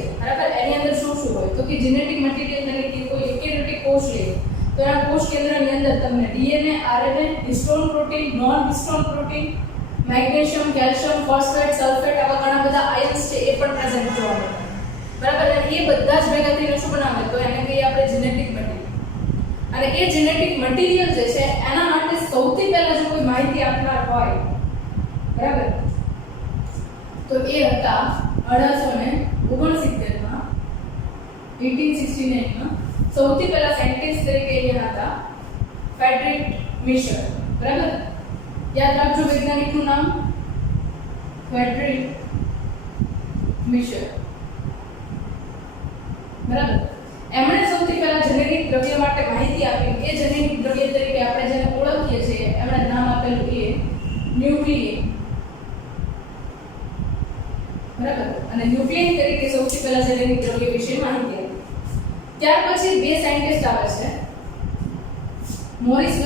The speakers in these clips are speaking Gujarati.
છે બરાબર. એની અંદર શું શું હોય તો કે જેનેટિક મટીરીયલ તરીકે કોઈ યુકેરિયોટિક કોષ લે તો એના કોષ કેન્દ્રની અંદર તમને DNA, RNA, histone protein, non histone protein, magnesium, calcium, phosphate, sulphate આવા ઘણા બધા આયન્સ છે એ પણ પ્રેઝન્ટ જોવા મળે બરાબર. અને એ બધા જ ભેગા થઈને શું બનાવે તો એને કહીએ આપણે જેનેટિક મટીરીયલ. અને એ જેનેટિક મટીરીયલ જે છે એના માટે સૌથી પહેલા જો કોઈ માહિતી આપનાર હોય બરાબર તો એ હતા 1869 માં 1869 માં સૌથી પહેલા સાયન્ટિસ્ટ તરીકે અહીંયા હતા ફ્રેડરિક મિશર બરાબર. યાદ રાખજો વૈજ્ઞાનિકનું નામ ફ્રેડરિક મિશર બરાબર. એમણે સૌથી પહેલા જેનેટિક દ્રવ્ય માટે માહિતી આપી. એ જેનેટિક દ્રવ્ય તરીકે આપણે જેને ઓળખીએ છીએ એમણે નામ આપેલું એ ન્યુક્લિયસ બરાબર. અને ન્યુક્લિયસ તરીકે સૌથી પહેલા જેનેટિક દ્રવ્ય વિશે માહિતી આપી. ત્યાર પછી બે સાયન્ટિસ્ટ આવે છે મોરિસ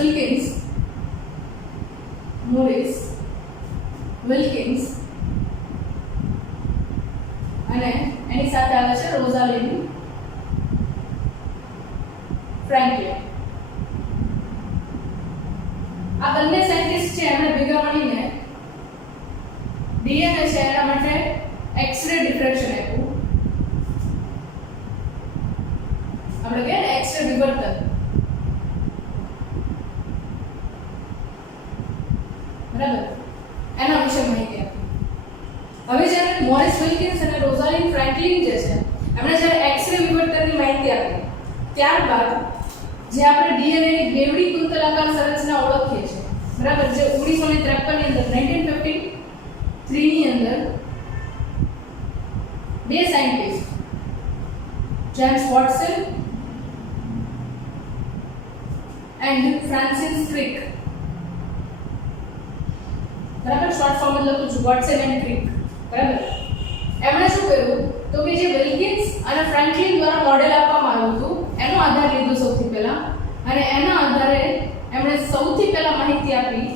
વિલ્કિન્સ અને એની સાથે આવે છે રોઝાલિન્ડ ફ્રેન્કલિન. આ બંને સાયન્ટિસ્ટ છે એમણે ભેગા મળીને ડીએનએ છે એના માટે એક્સ-રે ડિફ્રેક્શન આપ્યું. આપણે કહે ને એક્સ-રે વિવર્તન બરાબર એના વિશે માહિતી આપી. હવે જ્યારે મોરિસ વિલ્કિન્સ અને રોઝાલિન્ડ ફ્રેન્કલિન જે છે એમણે જ્યારે એક્સ-રે વિવર્તનની માહિતી આપી ત્યારબાદ જે આપણે ડીએનએ ની બેવડી કુંતલાકાર સંરચના ઓળખીએ છીએ બરાબર જે 1953 ની અંદર 1953 ની અંદર બે scientist James Watson and Francis creek બરાબર શોર્ટ ફોર્મ લખું છું વોટસન એન્ડ ક્રિક બરાબર. એમણે શું કર્યું તો કે જે વિલ્કિન્સ અને ફ્રેન્કલિન દ્વારા મોડેલ આપવામાં આવ્યું હતું એનો આધાર લીધો સૌથી પહેલા અને એના આધારે એમણે સૌથી પહેલા માહિતી આપી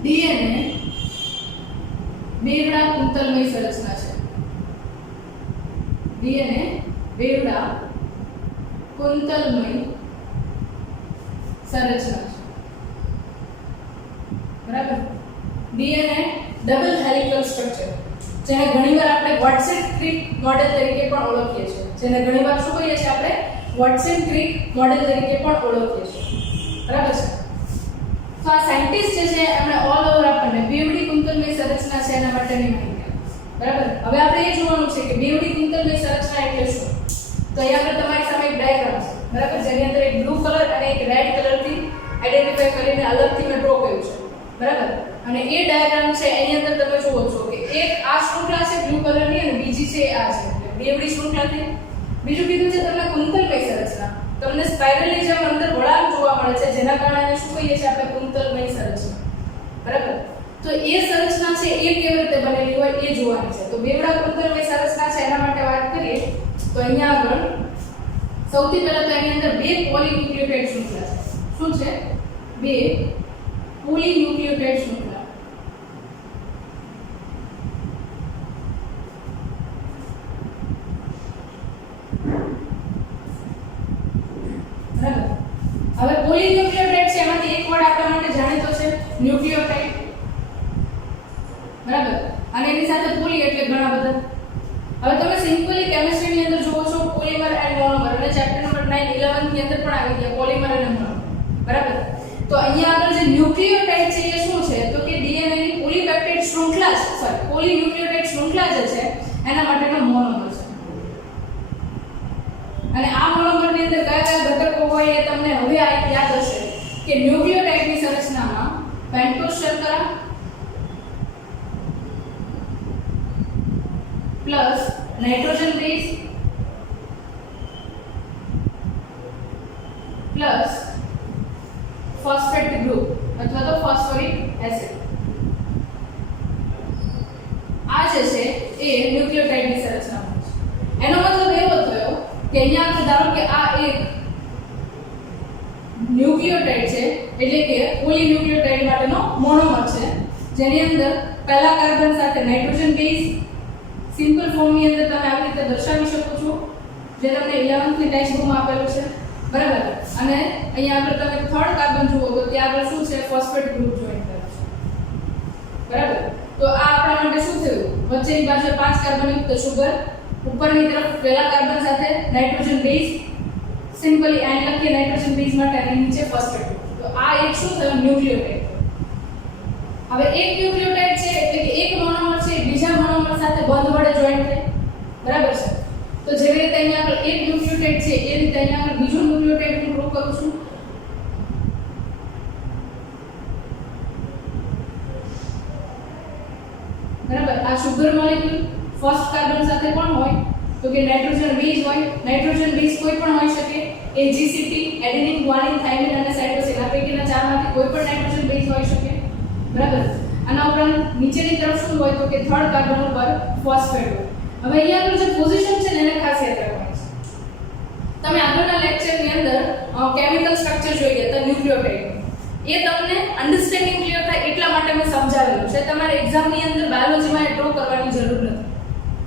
ડીએનએ બેવડા કુંતલમય સંરચના છે. ડીએનએ બેવડા કુંતલમય સંરચના છે બરાબર. ડીએનએ ડબલ હેલિકલ સ્ટ્રક્ચર જેને ઘણીવાર આપણે વોટસન ક્રિક મોડેલ તરીકે પણ ઓળખીએ છીએ. જેને ઘણીવાર શું કહીએ છીએ આપણે વોટસન ક્રિક મોડેલ તરીકે પણ ઓળખીએ છીએ બરાબર છે. તો આ સાયન્ટિસ્ટ જે છે એમણે ઓલ ઓવર આપણને બેવડી કુંતલમય સંરચના છે એના માટેની માહિતી આપી બરાબર. હવે આપણે એ જોવાનું છે કે બેવડી કુંતલમય સંરચના એટલે શું. તો અહીંયા આગળ તમારી સામે એક ડાયાગ્રામ છે બરાબર જેની અંદર એક બ્લુ કલર અને એક રેડ કલરથી આઈડેન્ટિફાઈ કરીને અલગથી મેં ડ્રો કર્યું છે બરાબર. અને એ ડાયાગ્રામ છે એની અંદર તમે જુઓ છો કે એક આ શૃંખલા છે બ્લુ કલરની અને બીજી છે આ છે બેવડી શૃંખલા છે. બીજું કીધું છે તમને કુંતલમય સંરચના તમને સ્પાઇરલની જેમ અંદર વળાંક જોવા મળે છે જેના કારણે શું કહીએ છીએ આપણે કુંતલમય સંરચના બરાબર. તો એ સંરચના છે એ કેવી રીતે બનેલી હોય એ જોવાની છે. તો બેવડા કુંતલમય સંરચના છે એના માટે વાત કરીએ તો અહીંયા આગળ સૌથી પહેલા તો એની અંદર બે પોલીન્યુક્લિયોટાઇડ શૃંખલા છે. શું છે? બે પોલીન્યુક્લિયોટાઇડ શૃંખલા બરાબર. હવે પોલીન્યુક્લિયોટાઇડ છે એમાંથી એક વર્ડ આપણા માટે જાણીતો છે ન્યુક્લિયોટાઇડ બરાબર. અને એની સાથે પોલી એટલે ઘણા બધા. હવે તમે સિમ્પલી કેમિસ્ટ્રીની અંદર જોવો છો પોલિમર એન્ડ મોનોમર અને ચેપ્ટર નંબર 9 11 ની અંદર પણ આવી ગયા પોલિમર અને મોનોમર બરાબર. તો અહીંયા આગળ જે ન્યુક્લિયોટાઇડ છે એ શું છે તો કે ડીએનએ ની પોલીપેપ્ટાઇડ શૃંખલા છે સોરી પોલીન્યુક્લિયોટાઇડ શૃંખલા જે છે એના માટેનો મોનોમર છે. અને આ મોનોમરની અંદર કયા કયા ઘટકો હોય એ તમને હવે યાદ હશે કે ન્યુક્લિયોટાઇડની સંરચનામાં પેન્ટોઝ શર્કરા plus nitrogen base plus phosphate group અથવા તો ફોસ્ફોરિક એસિડ આ જે છે એ ન્યુક્લિયોટાઇડની સંરચનામાં છે. એનો મતલબ એવો થયો કે અહીંયા આપણે ધારો કે આ એક ન્યુક્લિયોટાઇડ છે એટલે કે પોલીન્યુક્લિયોટાઇડ માટેનો મોનોમર છે જેની અંદર પહેલા કાર્બન સાથે નાઇટ્રોજન બેઝ ફોર્મની અંદર તમે આવી રીતે દર્શાવી શકો છો, જે તમને 11th ની ટેક્સ્ટ બુકમાં આપેલું છે, બરાબર. અને અહીંયા આગળ તમે થર્ડ કાર્બન જુઓ તો ત્યાં આગળ શું છે, ફોસ્ફેટ ગ્રુપ જોઈન કરેલું છે, બરાબર. તો આ આપણા માટે શું થયું, વચ્ચેની બાજુ 5 કાર્બન યુક્ત સુગર, ઉપરની તરફ પહેલા કાર્બન સાથે નાઇટ્રોજન બેઝ, સિમ્પલી એન લખીએ નાઇટ્રોજન બેઝ માટે, અને નીચે ફોસ્ફેટ ગ્રુપ. તો આ એક શું થયું, ન્યુક્લિયોટાઇડ. હવે એક ન્યુક્લિયોટાઇડ છે એટલે કે એક મોનોમર છે બીજા મોનોમર સાથે બંધ વડે જોઈન્ટ થાય, બરાબર છે. તો જેવી રીતે અહીંયા આગળ એક ન્યુક્લિયોટાઇડ છે એ રીતે અહીંયા આગળ બીજું ન્યુક્લિયોટાઇડ હું ડ્રો કરું છું, બરાબર. આ સુગર મોલેક્યુલ ફર્સ્ટ કાર્બન સાથે કોણ હોય, તો કે નાઇટ્રોજન બેઝ હોય. નાઇટ્રોજન બેઝ કોઈ પણ હોઈ શકે, AGCT, એડેનિન, ગ્વાનિન, થાઇમિન અને સાઇટોસિન, આ પૈકીના ચારમાંથી કોઈ પણ નાઇટ્રોજન બેઝ હોઈ શકે, બરાબર. આના ઉપરાંત નીચેની તરફ શું હોય, તો કે થર્ડ કાર્બન ઉપર ફોસ્ફેટ હોય. હવે અહીંયા આગળ જે પોઝિશન છે ને એને ખાસ યાદ રાખવાની છે. તમે આગળના લેક્ચરની અંદર કેમિકલ સ્ટ્રક્ચર જોઈ ગયા હતા ન્યુક્લિયોટાઇડ, એ તમને અન્ડરસ્ટેન્ડિંગ ક્લિયર થાય એટલા માટે મેં સમજાવેલું છે. તમારે એક્ઝામની અંદર બાયોલોજીમાં એ ડ્રો કરવાની જરૂર નથી,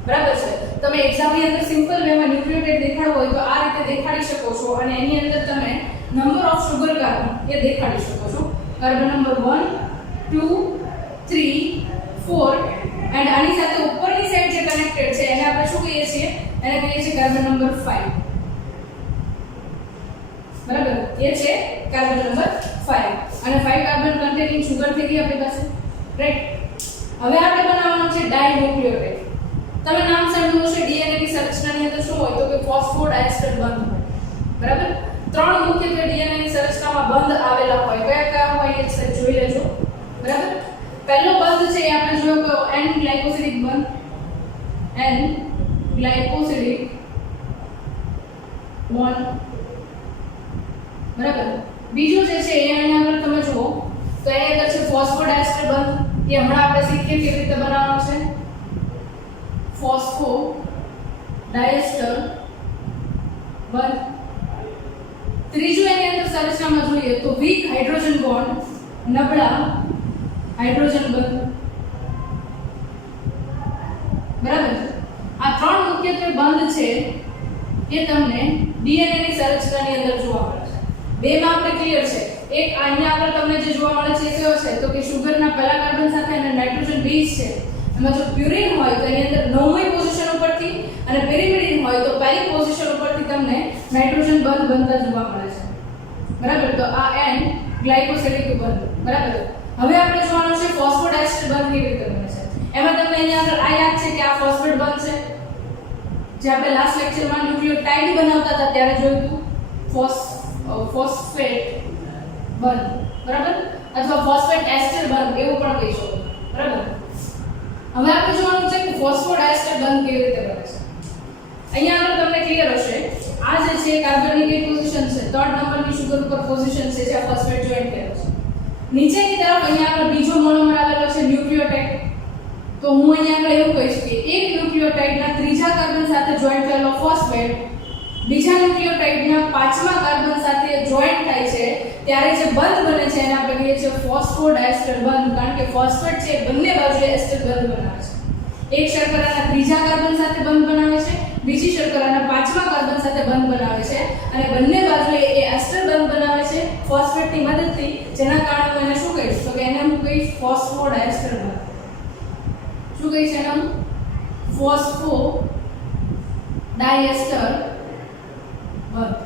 બરાબર છે. તમે એક્ઝામની અંદર સિમ્પલ વેમાં ન્યુક્લિયોટાઇડ દેખાડવો હોય તો આ રીતે દેખાડી શકો છો, અને એની અંદર તમે નંબર ઓફ સુગર કાર્બન એ દેખાડી શકો છો. કાર્બન નંબર 1 2 3 4 એન્ડ આની સાથે ઉપરની સાઈડ જે કનેક્ટેડ છે એને આપણે શું કહીએ છીએ, એને કહીએ છીએ કાર્બન નંબર 5, બરાબર. એ છે કાર્બન નંબર 5, અને 5 કાર્બન કન્ટેનિંગ સુગર થઈ ગઈ આપણી પાસે, રાઈટ. હવે આપણે બનાવવાનું છે ડાયન્યુક્લિયોટાઇડ. તમે નામ સાંભળ્યું હશે, ડીએનએ ની સંરચનાની અંદર શું હોય, તો કે ફોસ્ફોડાયસ્ટર બંધ હોય, બરાબર. ત્રણ મુખ્યત્વે ડીએનએ ની સંરચનામાં બંધ આવેલા હોય, કયા કયા હોય એ જોઈ લેજો, બરાબર. પહેલો બંધ છે એ આપણે જોયો કે એન ગ્લાયકોસિડિક બંધ, એન ગ્લાયકોસિડિક બોન્ડ, બરાબર. બીજું જે છે એ અહીંયા આગળ તમે જુઓ તો એની અંદર છે ફોસ્ફોડાયસ્ટર બંધ, એ હમણાં આપણે શીખીએ કેવી રીતે બનાવવાનો છે, ફોસ્ફોડાયસ્ટર બંધ. ત્રીજું એની અંદર સંરચનામાં જોઈએ તો વીક હાઇડ્રોજન બોન્ડ, નબળા હાઇડ્રોજન બંધ, બરાબર. આ ત્રણ મુખ્યત્વે બંધ છે એ તમને ડીએનએ ની સંરચનાની અંદર જોવા મળે છે. બેમાં આપણે ક્લિયર છે. એક અહીંયા આગળ તમને જે જોવા મળે છે એ કયો છે, તો કે સુગરના પહેલા કાર્બન સાથે અને નાઇટ્રોજન બેઝ છે. એમાં જો પ્યુરિન હોય તો એની અંદર 9મી પોઝિશન ઉપરથી, અને પેરિમિડિન હોય તો પહેલી પોઝિશન ઉપરથી તમને નાઇટ્રોજન બંધ બનતા જોવા મળે છે, બરાબર. તો આ એન ગ્લાયકોસિડિક બંધ, બરાબર. હવે આપણે જોવાનું છે ફોસ્ફોડાયસ્ટર બંધ કેવી રીતે બને છે. એમાં તમને અહીંયા આગળ આ યાદ છે કે આ ફોસ્ફેટ બંધ છે, જે આપણે લાસ્ટ લેક્ચરમાં ન્યુક્લિયોટાઇડ બનાવતા હતા ત્યારે જોયું હતું, ફોસ્ફેટ બંધ, બરાબર, અથવા ફોસ્ફેટ એસ્ટર બંધ એવું પણ કહી શકો, બરાબર. હવે આપણે જોવાનું છે કે ફોસ્ફોડાયસ્ટર બંધ કેવી રીતે બને છે. અહીંયા આગળ તમને ક્લિયર હશે, આ જે છે કાર્બનની કઈ પોઝિશન છે, 3rd નંબરની સુગર ઉપર પોઝિશન છે જ્યાં ફોસ્ફેટ જોઈન્ટ થયેલો છે. નીચેની તરફ અહીંયા આગળ બીજો મોનોમર આવેલો છે ન્યુક્લિયોટાઇડ. તો હું અહીંયા આગળ એવું કહીશ કે એક ન્યુક્લિયોટાઇડના ત્રીજા કાર્બન સાથે જોઈન્ટ થયેલો ફોસ્ફેટ બીજા ન્યુક્લિયોટાઇડના પાંચમા કાર્બન સાથે જોઈન્ટ થાય છે ત્યારે જે બંધ બને છે એને આપણે કહીએ છીએ ફોસ્ફોડાયસ્ટર બંધ, કારણ કે ફોસ્ફેટ છે બંને બાજુએ એસ્ટર બંધ બનાવે છે. એક શર્કરાના ત્રીજા કાર્બન સાથે બંધ બનાવે છે, બીજી શર્કરાના પાંચમા કાર્બન સાથે બંધ બનાવે છે, અને બંને બાજુએ એ એસ્ટર બંધ બનાવે છે ફોસ્ફેટની મદદથી, જેના કારણે હું એને શું કહીશ, તો કે એને હું કહીશ ફોસ્ફોડાયસ્ટર બંધ. શું કહીશ એનું, ફોસ્ફોડાયસ્ટર બંધ.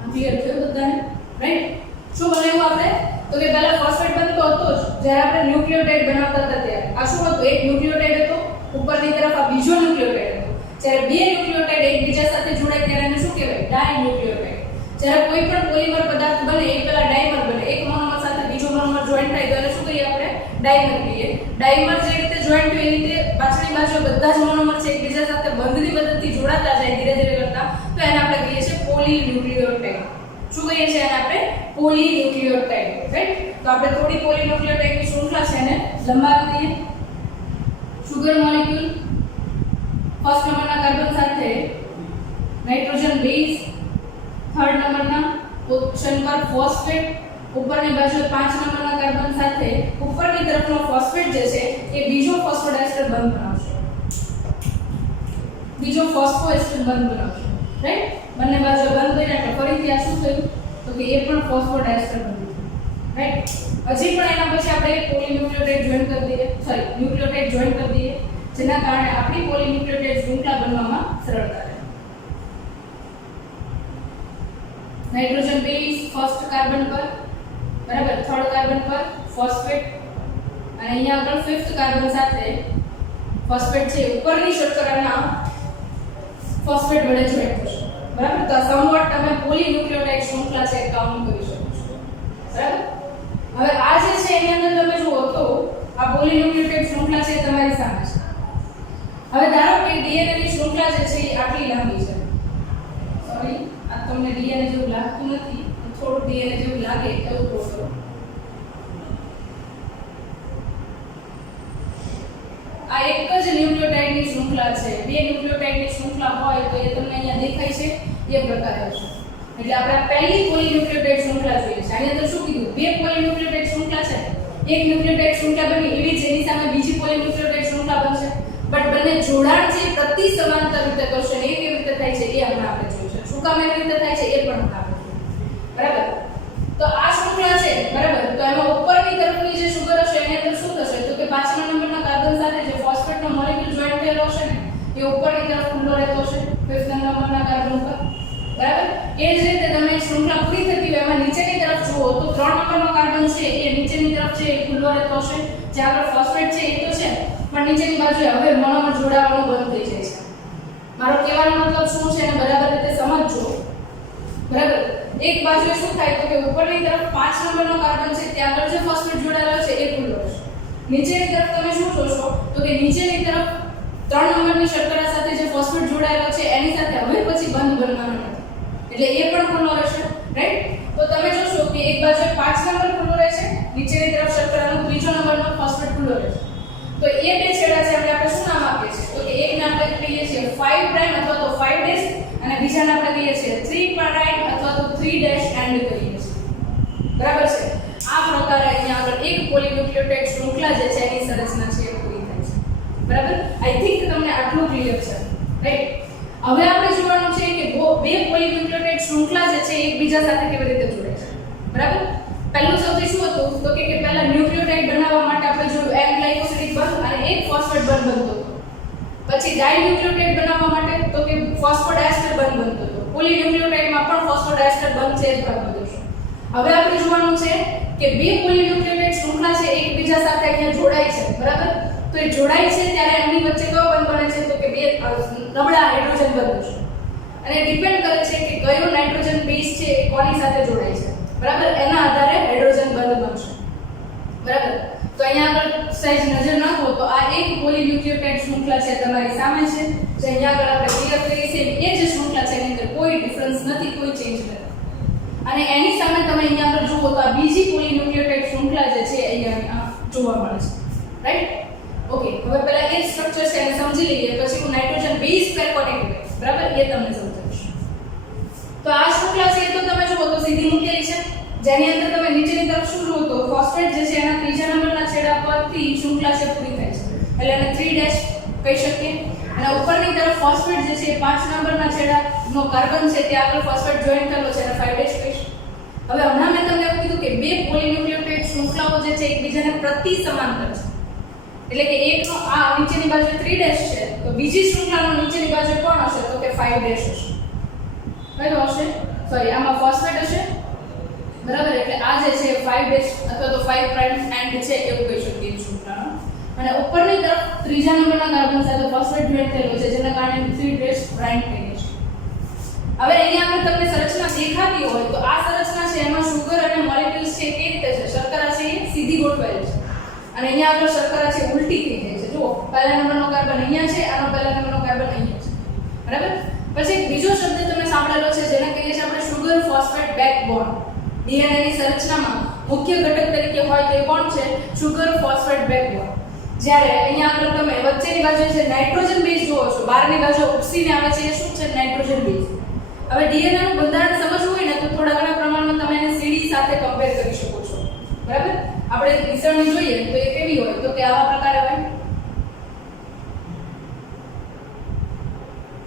આ ક્લિયર થયું બધાને, રાઈટ. શું બનાવ્યું આપણે, તો કે પહેલા ફોસ્ફેટ બંધ તો હતો જ જ્યારે આપણે ન્યુક્લિયોટાઇડ બનાવતા હતા ત્યારે. આ શું હતું, એક ન્યુક્લિયોટાઇડ હતો, ઉપરની તરફ આ બીજો ન્યુક્લિયોટાઇડ હતો. જ્યારે બે ન્યુક્લિયોટાઇડ એકબીજા સાથે જોડાય ત્યારે એને શું કહેવાય, ડાયન્યુક્લિયોટાઇડ. જ્યારે કોઈ પણ પોલિમર પદાર્થ બને એ પહેલા ડાઈમર બને, એક મોનોમર સાથે બીજો મોનોમર જોઈન્ટ થાય તો એને શું કહીએ આપણે, ડાઈમર કહીએ. ડાઈમર જે રીતે જોઈન્ટ થાય એ રીતે પાછળની બાજુ બધા જ મોનોમર છે એકબીજા સાથે બંધની મદદથી જોડાતા જાય ધીરે ધીરે કરતા, તો એને આપણે કહીએ છીએ પોલીન્યુક્લિયોટાઇડ. શું કહીએ છીએ એને આપણે, પોલીન્યુક્લિયોટાઇડ, રાઈટ. તો આપણે થોડી પોલીન્યુક્લિયોટાઇડની શૃંખલા છે એને લંબાવી દઈએ. સુગર મોલેક્યુલ ફર્સ્ટ નંબરના કાર્બન સાથે નાઇટ્રોજન બેઝ, થર્ડ નંબરના પોઝિશન પર ફોસ્ફેટ, ઉપરની બાજુ 5 નંબરના કાર્બન સાથે ઉપરની તરફનો ફોસ્ફેટ જે છે એ બીજો ફોસ્ફોડાયસ્ટર બંધ બનાવશે. બીજો ફોસ્ફોએસ્ટર બંધ બનાવશે, રાઈટ? બંને બાજુ બંધ કર્યા એટલે ફરીથી આ શું થયું તો કે એ પણ ફોસ્ફોડાયસ્ટર બન્યું, રાઈટ? હજી પણ એના પછી આપણે એક પોલીન્યુક્લિયોટાઇડ જોઈન કરી દઈએ, સોરી ન્યુક્લિયોટાઇડ જોઈન કરી દઈએ, જેના કારણે આપણી પોલીન્યુક્લિયોટાઇડ શૃંખલા બનવામાં સરળતા રહે. નાઇટ્રોજન બેઝ ફર્સ્ટ કાર્બન પર, બરાબર, થર્ડ કાર્બન પર ફોસ્ફેટ, અને અહીંયા આગળ ફિફ્થ કાર્બન સાથે ફોસ્ફેટ છે ઉપરની શર્કરાના ફોસ્ફેટ વડે જોઈન્ટ થશે, બરાબર? તો સમવટ તમે પોલીન્યુક્લિયોટાઇડ શૃંખલા છે કાઉન્ટ કરી શકો છો, બરાબર? હવે આ જે છે એની અંદર તમે જુઓ તો આ પોલીન્યુક્લિયોટાઇડ શૃંખલા છે તમારી સામે છે. હવે ધારો કે ડીએનએ ની શૃંખલા જે છે એ આટલી લાંબી છે, સોરી આ તમને ડીએનએ જેવું લાગતું નથી, થોડું ડીએનએ જેવું લાગે એવું કરો. આ એક જ ન્યુક્લિયોટાઇડની શૃંખલા છે, બે ન્યુક્લિયોટાઇડની શૃંખલા હોય તો એ તમને અહીંયા દેખાય છે એ પ્રકારે હશે. એટલે આપણે પહેલી પોલીન્યુક્લિયોટાઇડ શૃંખલા જોઈએ છે. આની અંદર શું કીધું? બે પોલીન્યુક્લિયોટાઇડ શૃંખલા છે, એક ન્યુક્લિયોટાઇડ શૃંખલા બની એવી જેની સામે બીજી પોલીન્યુક્લિયોટાઇડ શૃંખલા બનશે, બટ બંને જોડાણ છે પ્રતિ સમાંતર રીતે કરશે ને એ કેવી રીતે થાય છે એ હમણાં આપણે જોઈશું. શું કામ એવી રીતે થાય છે એ પણ આપણે જોઈશું, બરાબર? તો આ શૃંખલા છે, બરાબર? તો એમાં ઉપરની તરફની જે સુગર હશે એની અંદર શું થશે તો કે 5મા નંબરના કાર્બન સાથે જે ફોસ્ફેટનો મોલેક્યુલ જોઈન્ટ થયેલો હશે ને એ ઉપરની તરફ ખુલ્લો રહેતો હશે 5th નંબરના કાર્બન પર, બરાબર? એ જ રીતે તમે શૃંખલા પૂરી થતી હોય એમાં નીચેની તરફ જુઓ તો 3 નંબરનો કાર્બન છે એ નીચેની તરફ છે એ ખુલ્લો રહેતો હશે, જે આગળ ફોસ્ફેટ છે એ તો છે પણ નીચેની બાજુએ હવે મોનોમર જોડાવાનું બંધ થઈ જાય છે. મારો કહેવાનો મતલબ શું છે એને બરાબર રીતે સમજજો, બરાબર? એક બાજુએ શું થાય તો કે ઉપરની તરફ 5 નંબરનો કાર્બન છે ત્યાં આગળ જે ફોસ્ફેટ જોડાયેલો છે એ ખુલ્લો રહેશે. નીચેની તરફ તમે શું જોશો તો કે નીચેની તરફ 3 નંબરની શર્કરા સાથે જે ફોસ્ફેટ જોડાયેલો છે એની સાથે હવે પછી બંધ બનવાનો નથી, એટલે એ પણ ખુલ્લો રહેશે, રાઈટ? તો તમે જોશો કે એક બાજુએ 5 નંબર ખુલ્લો રહેશે, નીચેની તરફ શર્કરાનો 3જો નંબરનો ફોસ્ફેટ ખુલ્લો રહેશે. તો એ બે છેડા છે આપણે શું નામ આપીએ છીએ તો કે એકને આપણે કહીએ છીએ 5 પ્રાઇમ અથવા તો 5 ડેશ અને બીજાને આપણે કહીએ છીએ 3 પ્રાઇમ અથવા તો 3 ડેશ એન્ડ કહીએ છીએ, બરાબર છે? આ પ્રકારે અહીંયા આગળ એક પોલીન્યુક્લિયોટાઇડ શૃંખલા જે છે એની સંરચના છે એ પૂરી થાય છે, બરાબર? આઈ થિંક તમને આટલું ક્લિયર છે, રાઈટ? હવે આપણે જોવાનું છે કે બે પોલીન્યુક્લિયોટાઇડ શૃંખલા જે છે એકબીજા સાથે કેવી રીતે જોડે છે, બરાબર? પહેલું સૌથી શું હતું તો કે પહેલા ન્યુક્લિયોટાઇડ બનાવવા માટે આપણે જોયું N ગ્લાયકોસિડિક બંધ અને એક ફોસ્ફેટ બંધ બનતો હતો. પછી ડાઇન્યુક્લિયોટાઇડ બનાવવા માટે તો કે ફોસ્ફોડાયસ્ટર બંધ બનતો હતો. પોલીન્યુક્લિયોટાઇડમાં પણ ફોસ્ફોડાયસ્ટર બંધ છે જ ભાગ બનશે. હવે આપણે જોવાનું છે કે બે પોલીન્યુક્લિયોટાઇડ શૃંખલા છે એકબીજા સાથે અહીંયા જોડાય છે, બરાબર? તો એ જોડાય છે ત્યારે એમની વચ્ચે કયો બંધ બને છે તો કે બે નબળા હાઇડ્રોજન બંધ છે, અને ડિપેન્ડ કરે છે કે કયો નાઇટ્રોજન બેઝ છે એ કોની સાથે જોડાય છે, બરાબર? એના આધારે હાઇડ્રોજન બંધ બનશે, બરાબર? તો અહીંયા આગળ સહેજ નજર નાખો તો આ એક પોલીન્યુક્લિયોટાઇડ શૃંખલા છે તમારી સામે છે, જે અહીંયા આગળ આપણે ક્લિયર કરીએ છીએ એ જ શૃંખલા છે, એની અંદર કોઈ ડિફરન્સ નથી, કોઈ ચેન્જ નથી. અને એની સામે તમે અહીંયા આગળ જુઓ તો આ બીજી પોલીન્યુક્લિયોટાઇડ શૃંખલા જે છે અહીંયા જોવા મળે છે, રાઈટ? ઓકે, હવે પહેલા એ સ્ટ્રક્ચર છે એને સમજી લઈએ, પછી હું નાઇટ્રોજન બેઝ પેર કોને કહેવાય, બરાબર? એ તમને સમજાવીશ. તો આ શૃંખલા છે તો તમે જુઓ તો સીધી મૂકેલી છે, જેની અંદર તમે નીચેની તરફ શું જુઓ તો ફોસ્ફેટ જે છે એના 3જા નંબરના છેડા પરથી શૃંખલા છે પૂરી થાય છે, એટલે એને 3 ડેશ કહી શકીએ. અને ઉપરની તરફ ફોસ્ફેટ જે છે 5 નંબરના છેડાનો કાર્બન છે ત્યાં આગળ ફોસ્ફેટ જોઈન થયેલો છે એને 5 ડેશ કહીશ. હવે હમણાં મેં તમને એવું કીધું કે બે પોલીન્યુક્લિયોટાઇડ શૃંખલાઓ જે છે એકબીજાને પ્રતિ સમાંતર છે, એટલે કે એકનો આ નીચેની બાજુ 3 ડેશ છે તો બીજી શૃંખલાનો નીચેની બાજુ કોણ હશે તો કે 5 ડેશ હશે. કયો હશે? સોરી, આમાં ફોસ્ફેટ હશે, બરાબર? એટલે આ જે છે 5 ડેશ અથવા તો 5 પ્રાઇમ એન્ડ છે એવું કહી શકીએ શૃંખલાનો. અને ઉપરની તરફ 3જા નંબરના કાર્બન સાથે ફોસ્ફેટ જોઈન્ટ થયેલો છે, જેના કારણે 3 ડેશ પ્રાઇમ કહીએ છીએ. હવે અહીંયા આપણે તમને સંરચના દેખાતી હોય તો આ સંરચના છે એમાં સુગર અને મોલેક્યુલ્સ છે કેવી રીતે છે, શર્કરા છે એ સીધી ગોઠવાયેલી છે અને અહીંયા આગળ શર્કરા છે ઉલટી થઈ જાય છે. જુઓ, પહેલા નંબરનો કાર્બન અહીંયા છે, આનો પહેલા નંબરનો કાર્બન અહીંયા છે, બરાબર? પછી એક બીજો શબ્દ તમે સાંભળેલો છે જેને કહીએ છીએ આપણે સુગર ફોસ્ફેટ બેકબોન. ડીએનએ ની સંરચનામાં મુખ્ય ઘટક તરીકે હોય તો એ કોણ છે? Sugar phosphate backbone. જ્યારે અહીંયા આગળ તમે વચ્ચેની બાજુ જે નાઇટ્રોજન બેઝ જુઓ છો, બહારની બાજુ ઉપસીને આવે છે એ શું છે? Nitrogen base. હવે ડીએનએ નું બંધારણ સમજવું હોય ને તો થોડા ઘણા પ્રમાણમાં તમે એને સીડી સાથે કમ્પેર કરી શકો છો, બરાબર? આપણે નિસરણી જોઈએ તો એ કેવી હોય તો કે આવા પ્રકારે હોય.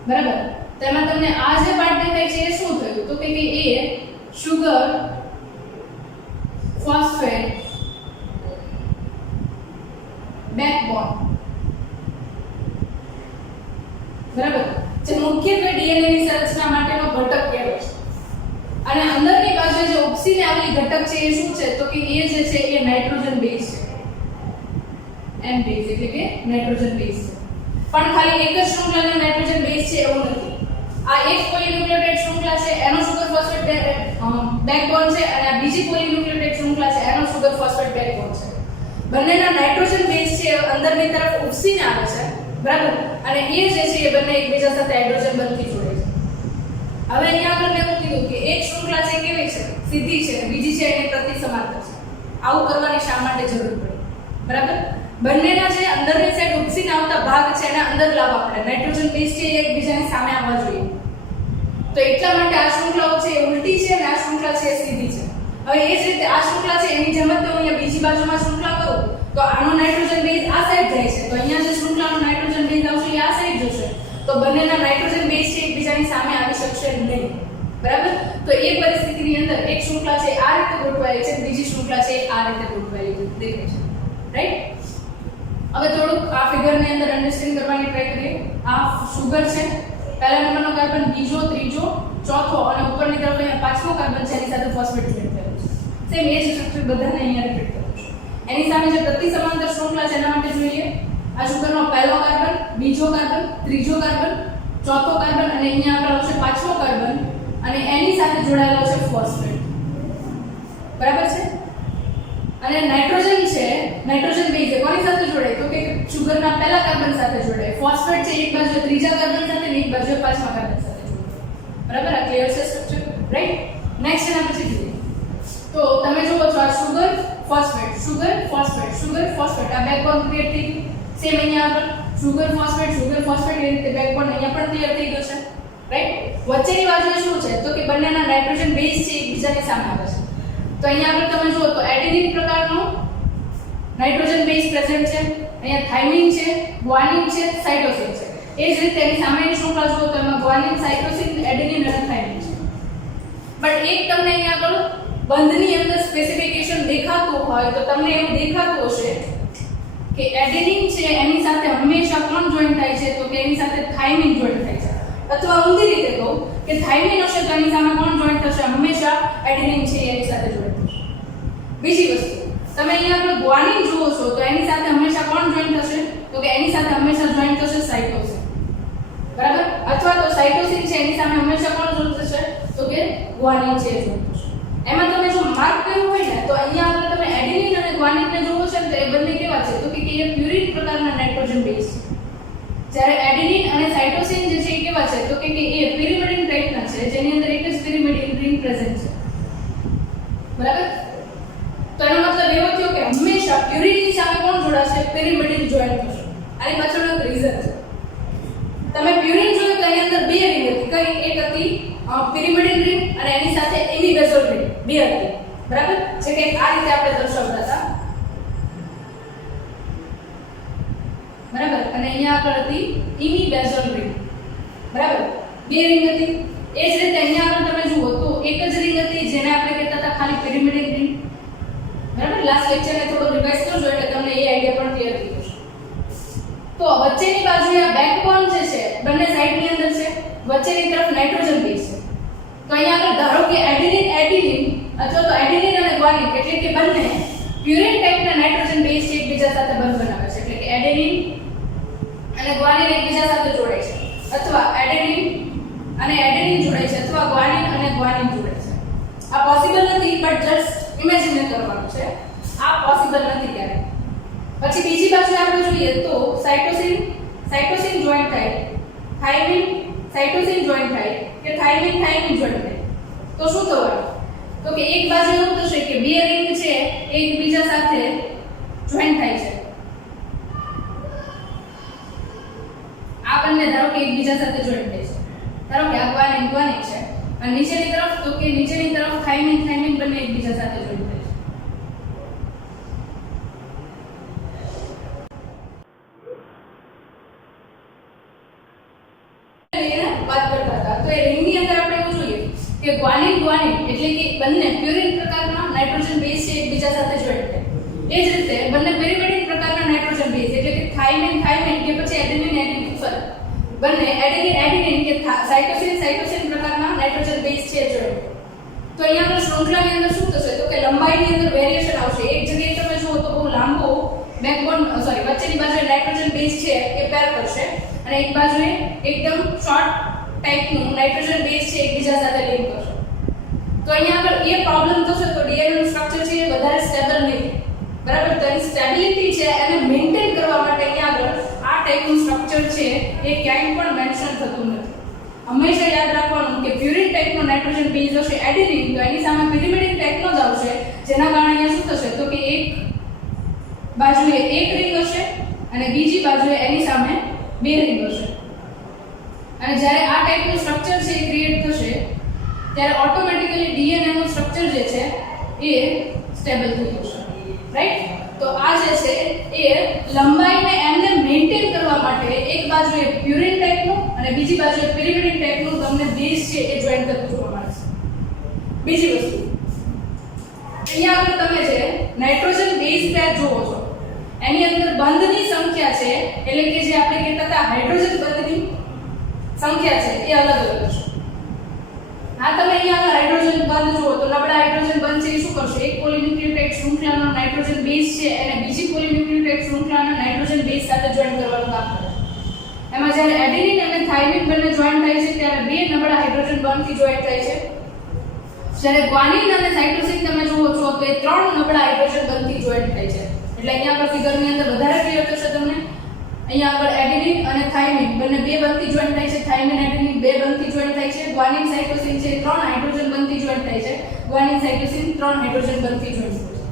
બરાબર. તેમાં તમને આ જે પાર્ટ દેખાય છે એ શું થયું તો કે એ સુગર ફોસ્ફેટ બેકબોન, બરાબર, જે મુખ્યત્વે ડીએનએ ની સંરચના માટેનો ઘટક કહેવાય છે. અને અંદરની બાજુ જે ઉપસીને આવેલી ઘટક છે એ શું છે તો કે એ જે છે એ નાઇટ્રોજન બેઝ છે. એન બેઝ એટલે કે નાઇટ્રોજન બેઝ છે. પણ ખાલી એક જ શૃંખલાનો નાઇટ્રોજન બેઝ છે એવું નથી. આ એક પોલીન્યુક્લિયોટાઇડ શૃંખલા છે એનો સુગર ફોસ્ફેટ બેકબોન છે અને આ બીજી પોલીન્યુક્લિયોટાઇડ શૃંખલા છે એનો સુગર ફોસ્ફેટ બેકબોન છે. બંનેના નાઇટ્રોજન બેઝ છે અંદરની તરફ ઉપસીને આવે છે, બરાબર, અને એ જે છે એ બંને એકબીજા સાથે હાઇડ્રોજન બંધથી જોડે છે. હવે અહીંયા આગળ મેં એવું કીધું કે એક શૃંખલા છે કેવી છે સીધી છે, બીજી છે એની પ્રતિ સમાંતર છે. આવું કરવાની શા માટે જરૂર પડી, બરાબર? બંનેના જે અંદરની સાઈડ ઉપસીને આવતા ભાગ છે એના અંદર લાવવા પડે. નાઇટ્રોજન બેઝ છે એ એકબીજાની સામે આવવા જોઈએ. તો એટલા માટે આ શૃંખલાઓ છે એ ઉલટી છે અને આ શૃંખલા છે એ સીધી છે. હવે એ જ રીતે આ શૃંખલા છે એની જેમ જ તો અહીંયા બીજી બાજુમાં શૃંખલા કરું તો આનો નાઇટ્રોજન બેઝ આ સાઈડ જાય છે, તો અહીંયા જે શૃંખલાનો નાઇટ્રોજન બેઝ આવશે એ આ સાઈડ જશે, તો બંનેના નાઇટ્રોજન બેઝ છે એકબીજાની સામે આવી શકશે નહીં, બરાબર? તો એ પરિસ્થિતિની અંદર એક શૃંખલા છે આ રીતે ગોઠવાયેલી છે, બીજી શૃંખલા છે આ રીતે ગોઠવાયેલી દેખાય છે, રાઈટ? હવે થોડુંક આ ફિગરની અંદર અન્ડરસ્ટેન્ડ કરવાની ટ્રાય કરીએ. આ સુગર છે, પહેલા નંબરનો કાર્બન, બીજો, ત્રીજો, ચોથો અને ઉપરની તરફ અહીંયા પાંચમો કાર્બન છે એની સાથે ફોસ્ફેટ જોઈન્ટ થયેલું છે. સેમ એ જ સ્ટ્રક્ચર બધાને અહીંયા રિપીટ કરું છું. એની સામે જે પ્રતિ સમાંતર શૃંખલા છે એના માટે જોઈએ. આ સુગરનો પહેલો કાર્બન, બીજો કાર્બન, ત્રીજો કાર્બન, ચોથો કાર્બન અને અહીંયા આગળ આવશે પાંચમો કાર્બન અને એની સાથે જોડાયેલો છે ફોસ્ફેટ, બરાબર છે? અને નાઇટ્રોજન છે, નાઇટ્રોજન બેઝ કોની સાથે જોડાય તો કે સુગરના પહેલા કાર્બન સાથે જોડાય. ફોસ્ફેટ છે એક બાજુ ત્રીજા કાર્બન સાથે અને એક બાજુ પાંચમા કાર્બન સાથે જોડાય, બરાબર? આ ક્લિયર છે સ્ટ્રક્ચર, રાઈટ? નેક્સ્ટ એના પછી જોઈએ તો તમે જુઓ છો આ sugar phosphate, sugar phosphate, sugar phosphate, આ બેકબોન ક્લિયર થઈ ગયું. સેમ અહીંયા આગળ સુગર ફોસ્ફેટ એ રીતે બેકબોન અહીંયા પણ ક્લિયર થઈ ગયો છે, રાઈટ? વચ્ચેની બાજુએ શું છે તો કે બંનેના નાઇટ્રોજન બેઝ છે એકબીજાની સામે આવે છે. તો અહીંયા આગળ તમે જુઓ તો એડિનિન પ્રકારનો નાઇટ્રોજન બેઝ પ્રેઝન્ટ છે, અહીંયા થાઇમિન છે, ગ્વાનિન છે, સાઇટોસિન છે. એ જ રીતે એની સામેની શૃંખલા જુઓ તો એમાં ગ્વાનિન, સાઇટોસિન, એડિનિન અને થાઇમિન છે. બટ એક તમને અહીંયા આગળ બંધની અંદર સ્પેસિફિકેશન દેખાતું હોય તો તમને એવું દેખાતું હશે કે એડિનિન છે એની સાથે હંમેશા કોણ જોઈન્ટ થાય છે તો કે એની સાથે થાઇમિન જોઈન્ટ થાય છે. અથવા ઊંધી રીતે કહું કે થાઇમિન હશે તો એની સામે કોણ જોઈન્ટ થશે? હંમેશા એડિનિન છે એની સાથે જોઈન્ટ થશે. બીજી વસ્તુ તમે અહીંયા આગળ ગ્વાનિન જુઓ છો તો એની સાથે હંમેશા કોણ જોઈન્ટ થશે તો કે એની સાથે હંમેશા જોઈન્ટ થશે સાઇટોસિન, બરાબર? અથવા તો સાઇટોસિન છે એની સામે હંમેશા કોણ જોઈન્ટ થશે તો કે ગ્વાનિન છે જોઈન્ટ થશે. એમાં તમે જો માર્ક કર્યું હોય ને તો અહીંયા આગળ તમે એડિનિન અને ગ્વાનિનને જુઓ છો ને તો એ બંને કેવા છે તો કે એ પ્યુરિન પ્રકારના નાઇટ્રોજન બેઝ છે. જ્યારે એડિનિન અને સાઇટોસિન જે છે એ કેવા છે તો કે એ પિરિમિડિન ટાઈપના છે જેની અંદર એક જ પિરિમિડિન રિંગ પ્રેઝન્ટ છે, બરાબર? તો એનો મતલબ એવો થયો કે હંમેશા પ્યુરિનની સામે કોણ જોડાશે? પિરિમિડિન જોઈન્ટ થશે. આની પાછળનો એક રીઝન છે. તમે પ્યુરિન જોયું તો એની અંદર બે રિંગ હતી. કઈ? એક હતી પિરિમિડિન રિંગ અને એની સાથે એમિબેઝોલ રિંગ, બે હતી, બરાબર? જે કે આ રીતે આપણે દર્શાવતા હતા, બરાબર? અને અહીંયા આગળ હતી ઇમિબેઝોલ રિંગ, બરાબર? બે રિંગ હતી. એ જ રીતે અહીંયા આગળ તમે જુઓ તો એક જ રિંગ હતી જેને આપણે કહેતા હતા ખાલી પિરિમિડિન રિંગ, બરાબર? લાસ્ટ લેક્ચરને થોડો રિવાઇઝ કરજો એટલે તમને એ આઈડિયા પણ ક્લિયર થઈ જશે. તો વચ્ચેની બાજુએ આ બેકબોન જે છે બંને સાઈડની અંદર છે, વચ્ચેની તરફ નાઇટ્રોજન બેઝ છે. તો અહીંયા આગળ ધારો કે એડિનિન અથવા તો એડિનિન અને ગ્વાનિન એટલે કે બંને પ્યુરિન ટાઈપના નાઇટ્રોજન બેઝ છે એકબીજા સાથે બંધ બનાવે છે. એટલે કે એડિનિન અને ગ્વાનિન એકબીજા સાથે જોડાય છે અથવા એડિનિન અને એડિનિન જોડાય છે અથવા ગ્વાનિન અને ગ્વાનિન જોડાય છે. આ પોસિબલ નથી બટ જસ્ટ ઇમેજિન કરવાનું છે. આ પોસિબલ નથી ક્યારે. પછી બીજી બાજુ આપણે જોઈએ તો સાઇટોસિન જોઈન્ટ થાય, થાઇમિન સાઇટોસિન જોઈન્ટ થાય કે થાઇમિન જોઈન્ટ થાય તો શું થવાનું તો કે એક બાજુ એવું થશે કે બે રિંગ છે એકબીજા સાથે જોઈન્ટ થાય છે. આ બંને ધારો કે એકબીજા સાથે જોઈન્ટ થાય છે. ધારો કે આ ગ્વાનિન છે અને નીચેની તરફ તો કે નીચેની તરફ થાઇમિન બંને એકબીજા સાથે જોઈન્ટ થાય છે. બંને પ્યુરિન પ્રકારના નાઇટ્રોજન બેઝ છે એકબીજા સાથે જોઈન્ટ થાય. એ જ રીતે બંને પેરિમેડિન પ્રકારના નાઇટ્રોજન બેઝ એટલે કે થાઇમિન કે પછી એડેનિન બંને એડેનિન કે સાઇટોસિન પ્રકારના નાઇટ્રોજન બેઝ છે જોઈન્ટ. તો અહીંયા આગળ શૃંખલાની અંદર શું થશે તો કે લંબાઈની અંદર વેરિએશન આવશે. એક જગ્યાએ તમે જુઓ તો બહુ લાંબો બેકબોન વચ્ચેની બાજુએ નાઇટ્રોજન બેઝ છે એ પેર કરશે અને એક બાજુએ એકદમ શોર્ટ ટાઈપનું નાઇટ્રોજન બેઝ છે એકબીજા સાથે લિંક કરશે. તો અહીંયા આગળ એ પ્રોબ્લેમ થશે તો ડીએનએ નું સ્ટ્રક્ચર છે એ વધારે સ્ટેબલ નહીં. બરાબર, તો એની સ્ટેબિલિટી છે એને મેન્ટેન કરવા માટે અહીંયા આગળ આ ટાઈપનું સ્ટ્રક્ચર છે એ ક્યાંય પણ મેન્શન થતું નથી. હંમેશા યાદ રાખવાનું કે પ્યુરિન ટાઈપનો નાઇટ્રોજન બેઝ હશે એડિનિન તો એની સામે પિરિમિડિન ટાઈપનો જ આવશે, જેના કારણે અહીંયા શું થશે તો કે એક બાજુએ એક રિંગ હશે અને બીજી બાજુએ એની સામે બે રિંગ હશે. અને જ્યારે આ ટાઈપનું સ્ટ્રક્ચર છે એ ક્રિએટ થશે ત્યારે ઓટોમેટિકલી ડીએનએ નું સ્ટ્રક્ચર જે છે એ સ્ટેબલ થઈ જશે. રાઈટ, તો આ જે છે એ લંબાઈને એમને મેન્ટેન કરવા માટે એક બાજુએ પ્યુરિન ટાઈપનું અને બીજી બાજુએ પિરિમિડિન ટાઈપનું તમને બેઝ છે એ જોઈન્ટ થતું જોવા મળશે. બીજી વસ્તુ અહીંયા આગળ તમે જે નાઇટ્રોજન બેઝ પેર જોવો છો એની અંદર બંધની સંખ્યા છે એટલે કે જે આપણે કહેતા હતા હાઇડ્રોજન બંધની સંખ્યા છે એ અલગ અલગ છે. આ તમે અહીંયા હાઇડ્રોજન બંધ જુઓ તો નબળા હાઇડ્રોજન બંધ છે એ શું કરશે એક પોલીન્યુક્લિયોટાઇડ શૃંખલાનો નાઇટ્રોજન બેઝ છે એને બીજી પોલીન્યુક્લિયોટાઇડ શૃંખલાના નાઇટ્રોજન બેઝ સાથે જોઈન્ટ કરવાનું કામ કરે છે. એમાં જ્યારે એડિનિન અને થાઇમિન બંને જોઈન્ટ થાય છે ત્યારે બે નબળા હાઇડ્રોજન બંધથી જોઈન્ટ થાય છે. જ્યારે ગ્વાનિન અને સાઇટોસિન તમે જુઓ છો તો એ ત્રણ નબળા હાઇડ્રોજન બંધથી જોઈન્ટ થાય છે. એટલે અહીંયા આગળ ફિગરની અંદર વધારે ક્લિયર થશે તમને. અહીંયા આગળ એડિનિન અને થાઇમિન બંને બે બંધથી જોઈન્ટ થાય છે. થાઇમિન એડિનિન બે બંધથી જોઈન્ટ થાય છે. ગ્વાનિન સાઇટોસિન છે ત્રણ હાઇડ્રોજન બંધથી જોઈન્ટ થાય છે. ગ્વાનિન સાઇટોસિન ત્રણ હાઇડ્રોજન બંધથી જોઈન્ટ થાય છે.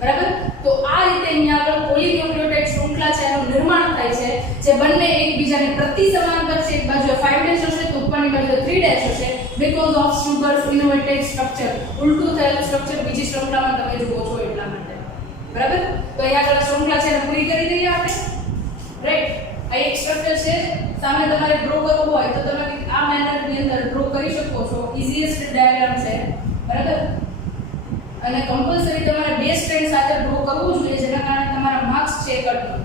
બરાબર, તો આ રીતે અહીંયા આગળ પોલીન્યુક્લિયોટાઇડ શૃંખલા છે એનું નિર્માણ થાય છે જે બંને એકબીજાને પ્રતિ સમાંતર છે. એક બાજુ 5' હશે તો ઉપરની બાજુ 3' હશે બીકોઝ ઓફ સુગર્સ ઇન્વર્ટેડ સ્ટ્રક્ચર. ઉલટું થયેલું સ્ટ્રક્ચર બીજી શૃંખલામાં તમે જુઓ છો એટલા માટે. બરાબર, તો અહીંયા આગળ શૃંખલા છે એને પૂરી કરી દઈએ આપણે. રાઈટ, આ એક સ્ટ્રક્ચર છે સામે તમારે ડ્રો કરવું હોય તો તમે આ મેથડની અંદર ડ્રો કરી શકો છો. ઈઝીએસ્ટ ડાયાગ્રામ છે. બરાબર, અને કમ્પલસરી તમારે બે સ્ટ્રેન્ડ સાથે ડ્રો કરવું જોઈએ જેના કારણે તમારા માર્ક્સ છે કટ થાય.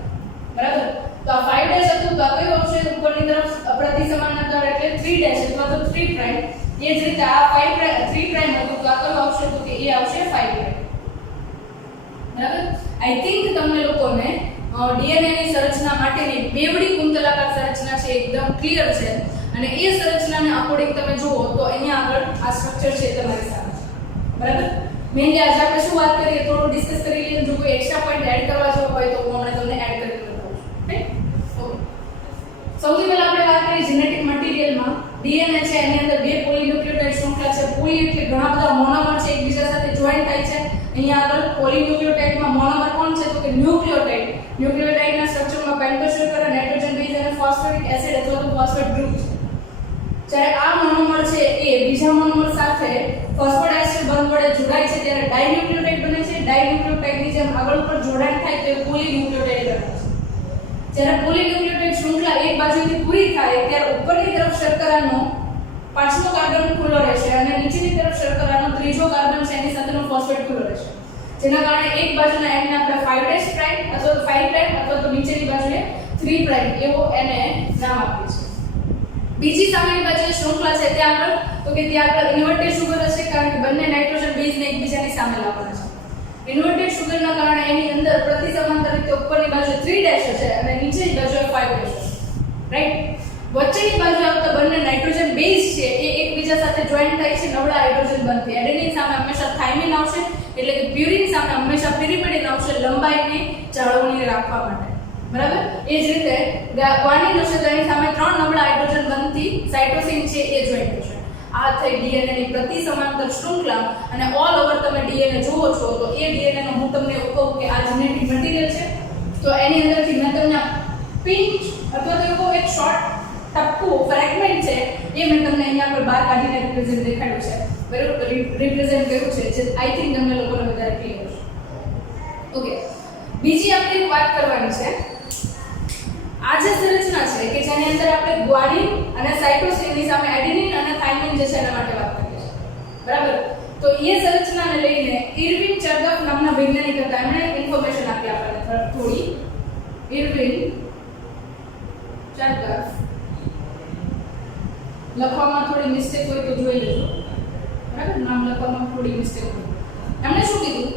બરાબર, તો આ 5' હતું તો આ કયો આવશે ઉપરની તરફ પ્રતિ સમાંતર એટલે 3' અથવા તો 3'. એ જ રીતે આ 3' હતું તો આ કયો આવશે તો કે એ આવશે 5'. બરાબર, આઈ થિંક તમને લોકોને ડીએનએ ની સંરચના માટેની બેવડી કુંતલાકાર સંરચના છે એકદમ ક્લિયર છે. અને એ સંરચનાને અકોર્ડિંગ તમે જુઓ તો અહીંયા આગળ આ સ્ટ્રક્ચર છે તમારી સામે. બરાબર, મેઇનલી આજે આપણે શું વાત કરીએ થોડું ડિસ્કસ કરી લઈએ. જો કોઈ એક્સ્ટ્રા પોઈન્ટ એડ કરવા જેવો હોય તો હું હમણાં તમને એડ કરી દઉં છું. Right, okay. સૌથી પહેલા આપણે વાત કરીએ જેનેટિક મટીરીયલમાં ડીએનએ છે એની અંદર બે પોલીન્યુક્લિયોટાઇડ શૃંખલા છે. પોલી એટલે ઘણા બધા મોનોમર છે એકબીજા સાથે જોઈન્ટ થાય છે. અહીંયા આગળ પોલીન્યુક્લિયોટાઇડમાં મોનોમર કોણ છે તો કે ન્યુક્લિયોટાઇડ. ન્યુક્લિયોટાઇડના સ્ટ્રક્ચરમાં પેન્ટોસ શર્કર અને નાઇટ્રોજન બેઝ અને ફોસ્ફેટિક એસિડ અથવા તો ફોસ્ફેટ ગ્રુપ છે. જ્યારે આ મોનોમર છે એ બીજા મોનોમર સાથે ફોસ્ફોડાયસ્ટર બંધ વડે જોડાય છે ત્યારે ડાઇન્યુક્લિયોટાઇડ બને છે. ડાઇન્યુક્લિયોટાઇડની જેમ આગળ ઉપર જોડાણ થાય તો પોલીન્યુક્લિયોટાઇડ બને છે. જ્યારે પોલીન્યુક્લિયોટાઇડ શૃંખલા એક બાજુથી પૂરી થાય ત્યારે ઉપરની તરફ શર્કરાનો પાંચમો કાર્બન ખુલ્લો રહેશે અને નીચેની તરફ શર્કરાનો ત્રીજો કાર્બન છે એની સાથેનો ફોસ્ફેટ ખુલ્લો રહેશે. જેના કારણે એક બાજુના એન્ડને આપણે 5' અથવા તો 5' અથવા તો નીચેની બાજુએ 3' એવો એને નામ આપ્યું છે. બીજી સામેની બાજુએ શૃંખલા છે ત્યાં આગળ તો કે ત્યાં આગળ ઇન્વર્ટેડ શુગર હશે કારણ કે બંને નાઇટ્રોજન બેઝને એકબીજાની સામે લાવવાના છે. ઇન્વર્ટેડ શુગરના કારણે એની અંદર પ્રતિ સમાંતર રીતે ઉપરની બાજુ 3' હશે અને નીચેની બાજુએ 5' હશે. રાઈટ, વચ્ચેની બાજુ આવતા બંને નાઇટ્રોજન બેઝ છે એ એકબીજા સાથે જોઈન્ટ થાય છે નબળા હાઇડ્રોજન બંધથી. એડેનિન સામે હંમેશા થાઇમિન આવશે એટલે કે પ્યુરિન સામે હંમેશા પિરિમિડિન આવશે લંબાઈને જાળવણી રાખવા માટે. બરાબર, એ જ રીતે ગ્વાનિન હશે તો એની સામે ત્રણ નબળા હાઇડ્રોજન બંધથી સાઇટોસિન છે એ જોઈન્ટ થશે. આ થઈ ડીએનએ ની પ્રતિ સમાંતર શૃંખલા. અને ઓલ ઓવર તમે ડીએનએ જુઓ છો તો એ ડીએનએ નો હું તમને એવું કહું કે આ જેનેટિક મટીરીયલ છે તો એની અંદરથી મેં તમને પિંચ અથવા તો એવું એક શોર્ટ ટપકું ફ્રેગમેન્ટ છે એ મેં તમને અહીંયા પર બહાર કાઢીને રિપ્રેઝન્ટ દેખાડ્યું છે. બરાબર, રિપ્રેઝન્ટ કર્યું છે જે આઈ થિંક તમને લોકોને વધારે ક્લિયર છે. ઓકે, બીજી આપણે એક વાત કરવાની છે. આ જે સંરચના છે કે જેની અંદર આપણે ગ્વાનિન અને સાઇટોસિનની સામે એડિનિન અને થાઇમિન જે છે એના માટે વાત કરીએ છીએ. બરાબર, તો એ સંરચનાને લઈને ઇરવિન ચર્ગફ નામના વૈજ્ઞાનિક હતા, એમણે ઇન્ફોર્મેશન આપી આપણને થોડી. ઇરવિન ચર્ગફ, લખવામાં થોડી મિસ્ટેક હોય તો જોઈ લેજો, બરાબર? નામ લખવામાં થોડી મિસ્ટેક હોય. એમણે શું કીધું,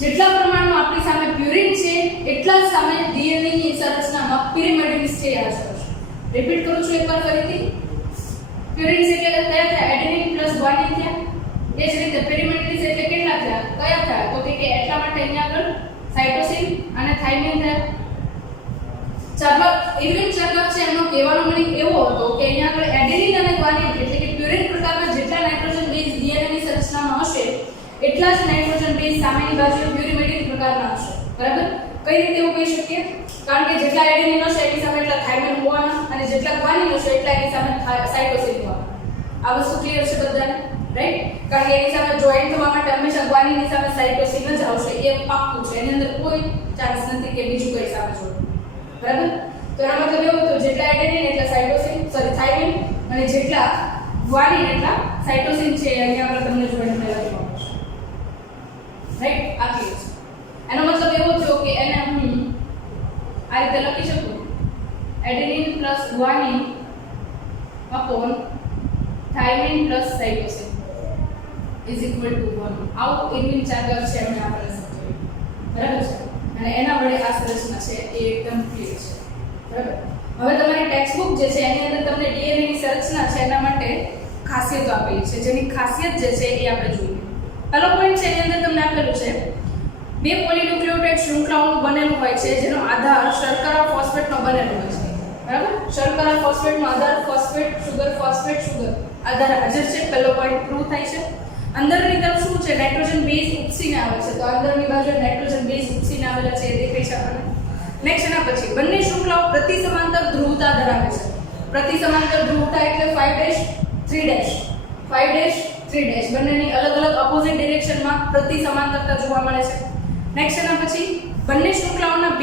જેટલા પ્રમાણમાં આપણી સામે પ્યુરિન છે એટલા જ સામે ડીએનએ ની સંરચનામાં પિરિમિડિન્સ છે. યાદ રાખો. રિપીટ કરું છું એકવાર ફરીથી. પ્યુરિન્સ એટલે કયા થયા? એડેનિન પ્લસ ગ્વાનિન થયા. એ જ રીતે પિરિમિડિન્સ એટલે કેટલા થયા? કયા થયા? તો કે એટલા માટે અહીંયા આગળ સાઇટોસિન અને થાઇમિન થયા. ચર્ગફ, ઇરવિન ચર્ગફ છે એનો કહેવાનો મીનિંગ એવો હતો કે અહીંયા આગળ એડેનિન અને ગ્વાનિન એટલે કે પ્યુરિન પ્રકારના જેટલા નાઇટ્રોજન બેઝ ડીએનએ ની સંરચનામાં હશે એટલા જ નાઇટ્રોજન બેઝ સામેની બાજુએ પ્યુરિમિડિન પ્રકારના હશે. બરાબર? કઈ રીતે એવું કહી શકીએ? કારણ કે જેટલા એડેનિન હશે એની સામે એટલા થાઇમિન હોવાના અને જેટલા ગ્વાનિન હશે એટલા એની સામે સાઇટોસિન હોવાના. આ વસ્તુ ક્લિયર છે બધાને? રાઈટ? કારણ કે એની સામે જોઈન્ટ થવા માટે હંમેશા ગ્વાનિનની સામે સાઇટોસિન જ આવશે, એ પાક્કું છે. એની અંદર કોઈ ચાન્સ નથી કે બીજું કઈ સામે જોડે. બરાબર? તો એનો મતલબ એવો તો જેટલા એડેનિન એટલા સાઇટોસિન, સોરી થાઇમિન, અને જેટલા ગ્વાનિન એટલા સાઇટોસિન છે. અહીંયા આપણે તમને જોઈન્ટ થયેલા જોવા મળશે. રાઈટ? આ ક્લિયર છે. એનો મતલબ એવો થયો કે એને હું આ રીતે લખી શકું, adenine plus guanine upon thiamine plus cytosine is equal to 1. આવું ઇરવિન ચર્ગફ છે એમણે આપણને સમજાવ્યું. બરાબર છે? અને એના વડે આ સંરચના છે એ એકદમ ક્લિયર છે. બરાબર? હવે તમારી ટેક્સ્ટ બુક જે છે એની અંદર તમને ડીએનએ ની સંરચના છે એના માટે ખાસિયતો આપેલી છે, જેની ખાસિયત જે છે એ આપણે જોઈએ. પહેલો પોઈન્ટ છે એની અંદર તમને આપેલું છે બે પોલીન્યુક્લિયોટાઇડ શૃંખલાઓનું બનેલું હોય છે જેનો આધાર શર્કરા ફોસ્ફેટનો બનેલો હોય છે. બરાબર? શર્કરા ફોસ્ફેટનો આધાર ફોસ્ફેટ સુગર, ફોસ્ફેટ સુગર આધાર હાજર છે. પહેલો પોઈન્ટ પ્રૂવ થાય છે. અંદરની તરફ શું છે? નાઇટ્રોજન બેઝ ઉપસીને આવે છે. તો અંદરની બાજુ નાઇટ્રોજન બેઝ ઉપસીને આવેલા છે એ દેખાય છે આપણને. નેક્સ્ટ એના પછી બંને શૃંખલાઓ પ્રતિ સમાંતર ધ્રુવતા ધરાવે છે. પ્રતિ સમાંતર ધ્રુવતા એટલે 5' 3' બંનેની અલગ અલગ ઓપોઝિટ ડિરેક્શનમાં પ્રતિ સમાંતરતા જોવા મળે છે. નેક્સ્ટ એના પછી બંને શૃંખલાઓના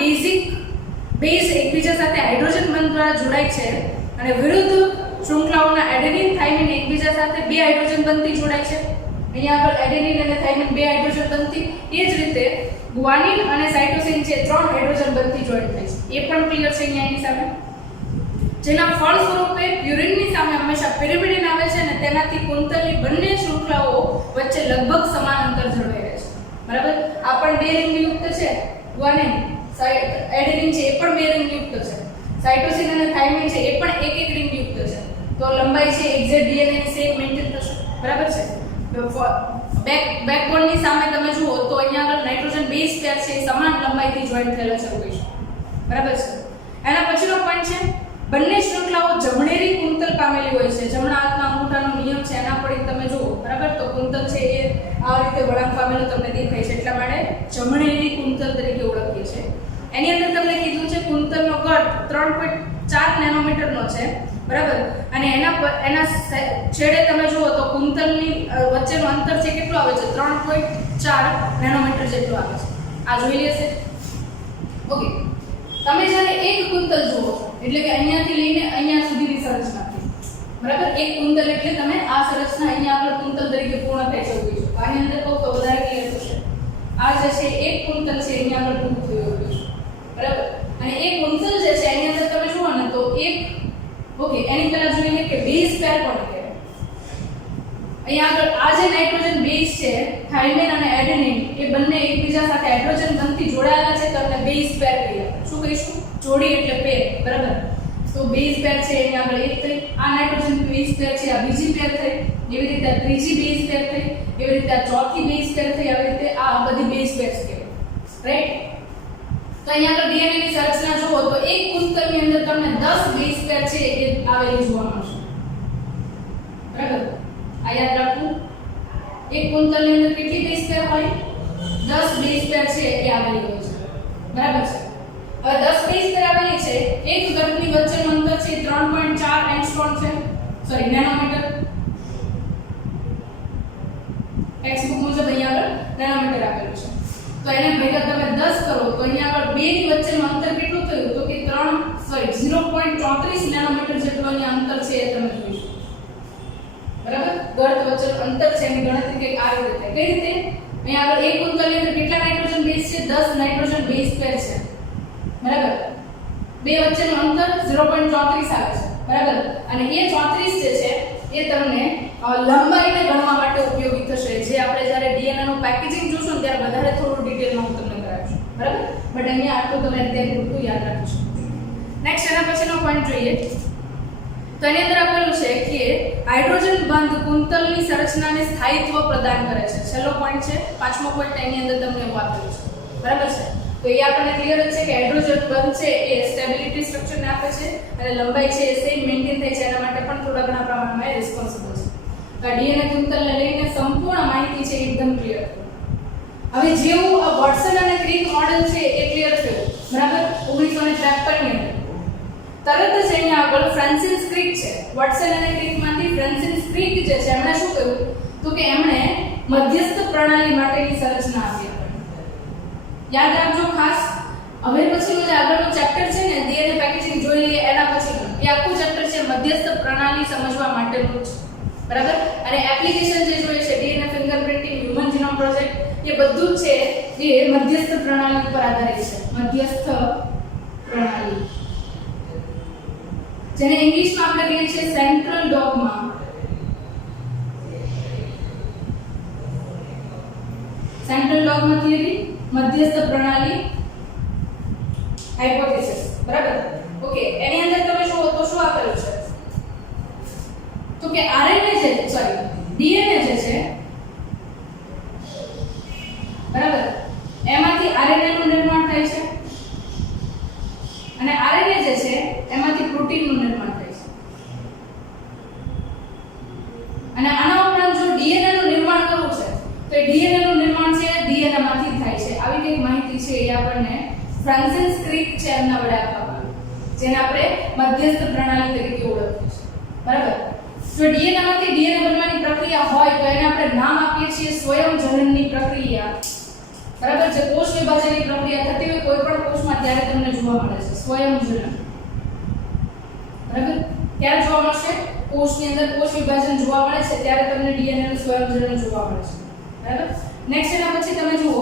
બેઝ એકબીજા સાથે હાઇડ્રોજન બંધ દ્વારા જોડાય છે અને વિરુદ્ધ શૃંખલાઓના એડેનિન, થાઇમિન એકબીજા સાથે બે હાઇડ્રોજન બંધથી જોડાય છે. અહીંયા આગળ એડેનિન અને થાઇમિન બે હાઇડ્રોજન બંધથી, એ જ રીતે ગ્વાનિન અને સાઇટોસિન છે 3 હાઇડ્રોજન બંધથી જોઈન્ટ થાય છે. એ પણ ક્લિયર છે અહીંયા એની સામે. જેના ફળ સ્વરૂપે પ્યુરિનની સામે હંમેશા પિરિમિડિન આવે છે અને તેનાથી કુંતલની બંને શૃંખલાઓ વચ્ચે લગભગ સમાન અંતર જળવાઈ રહે છે. બરાબર? આ પણ બે રિંગ યુક્ત છે. ગ્વાનિન, એડેનિન છે એ પણ બે રિંગ યુક્ત છે. સાઇટોસિન અને થાઇમિન છે એ પણ એક રિંગ યુક્ત છે. તો લંબાઈ છે એક્ઝેક્ટ ડીએનએ ની સેમ મેન્ટેન થશે. બરાબર છે? બેકબોનની સામે તમે જુઓ તો અહીંયા આગળ નાઇટ્રોજન બેઝ પેર છે એ સમાન લંબાઈથી જોઈન્ટ થયેલા છે એવું કહીશું. બરાબર છે? એના પછીનો પોઈન્ટ છે બંને શૃંખલાઓ જમણેરી કુંતલ પામેલી હોય છે. જમણા હાથના અંગૂઠાનો નિયમ છે એના પર તમે જુઓ. બરાબર? તો કુંતલ છે એ આ રીતે વળાંક પામેલો તમને દેખાય છે, એટલા માટે જમણેરી કુંતલ તરીકે ઓળખીએ છીએ. એની અંદર તમને કીધું છે કુંતલનો કદ 3.4 નેનોમીટરનો છે. બરાબર? અને એના છેડે તમે જુઓ તો કુંતલની વચ્ચેનું અંતર છે કેટલું આવે છે? 3.4 નેનોમીટર જેટલું આવે છે. આ જોઈ લેશે. ઓકે. તમે જ્યારે એક કુંતલ જુઓ એટલે કે અહીંયાથી લઈને અહીંયા સુધીની સંરચના છે. બરાબર? એક કુંતલ એટલે તમે આ સંરચના અહીંયા આગળ કુંતલ તરીકે પૂર્ણ થાય છે એવું કહીશું. આની અંદર કહું તો વધારે ક્લિયર થશે. આ જે છે એક કુંતલ છે અહીંયા આગળ પૂરું થયું એવું કહીશું. બરાબર? અને એક કુંતલ જે છે એની અંદર તમે જુઓ ને તો એક, ઓકે, એની પહેલા જોઈએ કે બેઝ પેર કોને કહેવાય. અહીંયા આગળ આ જે નાઇટ્રોજન બેઝ છે થાઇમિન અને એડેનિન એ બંને એકબીજા સાથે હાઇડ્રોજન બંધથી જોડાયેલા છે તો આપણે બેઝ પેર કહીએ. શું કહીશું? જોડી એટલે પેર. બરાબર? તો બેઝ પેર છે અહીંયા આગળ એક થઈ, આ નાઇટ્રોજન બેઝ પેર છે આ બીજી પેર થઈ, એવી રીતે આ ત્રીજી બેઝ પેર થઈ, એવી રીતે આ ચોથી બેઝ પેર થઈ, આવી રીતે આ બધી બેઝ પેર છે. રાઈટ? તો અહીંયા આગળ ડીએનએ ની સંરચના જુઓ તો એક કુંતલની અંદર તમને 10 બેઝ પેર છે એ આવેલી જોવા મળશે. બરાબર? આ યાદ રાખવું. એક કુંતલની અંદર કેટલી બેઝ પેર હોય? 10 બેઝ પેર છે એ આવેલી હોય છે. બરાબર છે? હવે 10 બેઝ પેર આવેલી છે, એક ગંઠની વચ્ચેનું અંતર છે 3.4 એંગસ્ટ્રોમ છે, સોરી નેનોમીટર. ટેક્સ્ટ બુક મુજબ અહીંયા આગળ નેનોમીટર આપેલું છે. તો એને ભેગા તમે 10 કરો તો અહીંયા આગળ બે ની વચ્ચેનું અંતર કેટલું થયું? તો કે 0.34 નેનોમીટર જેટલું અહીંયા અંતર છે એ તમે જોઈશું. બરાબર? ગર્ત વચ્ચેનું અંતર છે એની ગણતરી કંઈક આવી રીતે થાય. કઈ રીતે? અહીંયા આગળ એક કુંતલની અંદર કેટલા નાઇટ્રોજન બેઝ છે? 10 નાઇટ્રોજન બેઝ પેર છે. બરાબર. બે વચ્ચેનું અંતર 0.34 આવે છે. બરાબર. અને એ 34 જે છે એ તમને લંબાઈને ગણવા માટે ઉપયોગી થશે. જે આપણે જ્યારે ડીએનએ નું પેકેજિંગ જોશું ને ત્યારે વધારે થોડું ડિટેલમાં હું તમને કરાવીશ. બરાબર. બટ અહીંયા આટલું તમે અત્યારે પૂરતું યાદ રાખજો. નેક્સ્ટ એના પછીનો પોઈન્ટ જોઈએ. તો એની અંદર આપેલું છે કે હાઇડ્રોજન બંધ કુંતલની સંરચનાને સ્થાયિત્વ પ્રદાન કરે છે. છેલ્લો પોઈન્ટ છે, પાંચમો પોઈન્ટ એની અંદર તમને એવું આપેલું છે. બરાબર છે. તો એ આપણને ક્લિયર જ છે કે હાઇડ્રોજન બંધ છે એ સ્ટેબિલિટી સ્ટ્રક્ચરને આપે છે અને લંબાઈ છે એ સેમ મેન્ટેન થાય છે. એના માટે પણ થોડા ઘણા પ્રમાણમાં રિસ્પોન્સિબલ છે. તો ડીએનએ કુંતલને લઈને સંપૂર્ણ માહિતી છે એકદમ ક્લિયર. હવે જેવું આ વોટસન અને ક્રિક મોડેલ છે એ ક્લિયર થયું. બરાબર. 1953 ની અંદર તરત જ અહીંયા આગળ ફ્રાન્સિસ ક્રિક છે. વોટસન અને ક્રિકમાંથી ફ્રાન્સિસ ક્રિક જે છે એમણે શું કર્યું તો કે એમણે મધ્યસ્થ પ્રણાલી માટેની સંરચના આપી. યાદ રાખજો ખાસ. હવે પછીનું જે આગળનું ચેપ્ટર છે ને ડીએનએ પેકેજિંગ જોઈ લઈએ એના પછીનું એ આખું ચેપ્ટર છે મધ્યસ્થ પ્રણાલી સમજવા માટેનું છે. બરાબર. અને એપ્લિકેશન જે જોઈએ છે DNA fingerprinting, human genome project એ બધું જ છે એ મધ્યસ્થ પ્રણાલી ઉપર આધારિત છે. મધ્યસ્થ પ્રણાલી જેને ઇંગ્લિશમાં આપણે કહીએ છીએ central dogma. Central dogma theory, મધ્યસ્થ પ્રણાલી, હાઇપોથેસિસ. બરાબર. ઓકે. એની અંદર તમે શું તો શું આપેલું છે તો કે આરએનએ જે ડીએનએ જે છે બરાબર એમાંથી આરએનએ નું નિર્માણ થાય છે અને આરએનએ જે છે એમાંથી પ્રોટીન નું નિર્માણ થાય છે. અને આના ઉપરાંત જો ડીએનએ નું નિર્માણ કરવું છે તો એ ડીએનએ નું નિર્માણ છે ડીએનએ માંથી થાય છે. આવી કઈ માહિતી છે એ આપણને ફ્રાન્સિસ ક્રિક છે એમના વડે આપવામાં આવી, જેને આપણે મધ્યસ્થ પ્રણાલી તરીકે ઓળખીએ છીએ. બરાબર. જો ડીએનએ માંથી ડીએનએ બનવાની પ્રક્રિયા હોય તો એને આપણે નામ આપીએ છીએ સ્વયંજનનની પ્રક્રિયા. બરાબર. જે કોષ વિભાજનની પ્રક્રિયા થતી હોય કોઈ પણ કોષમાં ત્યારે તમને જોવા મળે છે સ્વયંજનન. બરાબર. ક્યારે જોવા મળશે? કોષની અંદર કોષ વિભાજન જોવા મળે છે ત્યારે તમને ડીએનએ નું સ્વયંજનન જોવા મળે છે. બરાબર. નેક્સ્ટ એના પછી તમે જુઓ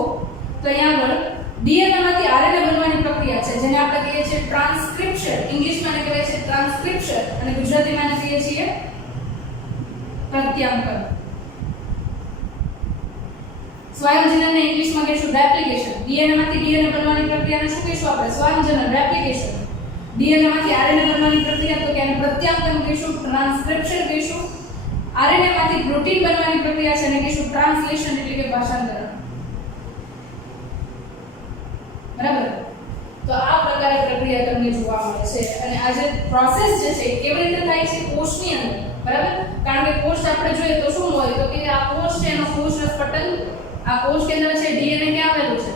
તો અહીંયા આગળ ડીએનએ માંથી આરએનએ બનવાની પ્રક્રિયા છે જેને આપણે કહીએ છીએ ટ્રાન્સક્રિપ્શન. ઇંગ્લિશમાં એને કહેવાય છે ટ્રાન્સક્રિપ્શન અને ગુજરાતીમાં એને કહીએ છીએ પ્રત્યાંકન. સ્વયંજનનને ઇંગ્લિશમાં કહીશું રેપ્લિકેશન. ડીએનએ માંથી ડીએનએ બનવાની પ્રક્રિયાને શું કહીશું આપણે? સ્વયંજનન, રેપ્લિકેશન. ડીએનએ માંથી આરએનએ બનવાની પ્રક્રિયા તો કે એને પ્રત્યાંકન કહીશું, ટ્રાન્સક્રિપ્શન કહીશું. આરએનએ માંથી પ્રોટીન બનવાની પ્રક્રિયા છે એને કહીશું ટ્રાન્સલેશન એટલે કે ભાષાંતરણ. બરાબર. તો આ પ્રકારે પ્રક્રિયા તમને જોવા મળે છે. અને આ જે પ્રોસેસ જે છે કેવી રીતે થાય છે કોષની અંદર. બરાબર. કારણ કે કોષ આપણે જોઈએ તો શું હોય તો કે આ કોષ છે એનો કોષરસ પટલ, આ કોષ કેન્દ્ર છે ડીએનએ ક્યાં આવેલું છે?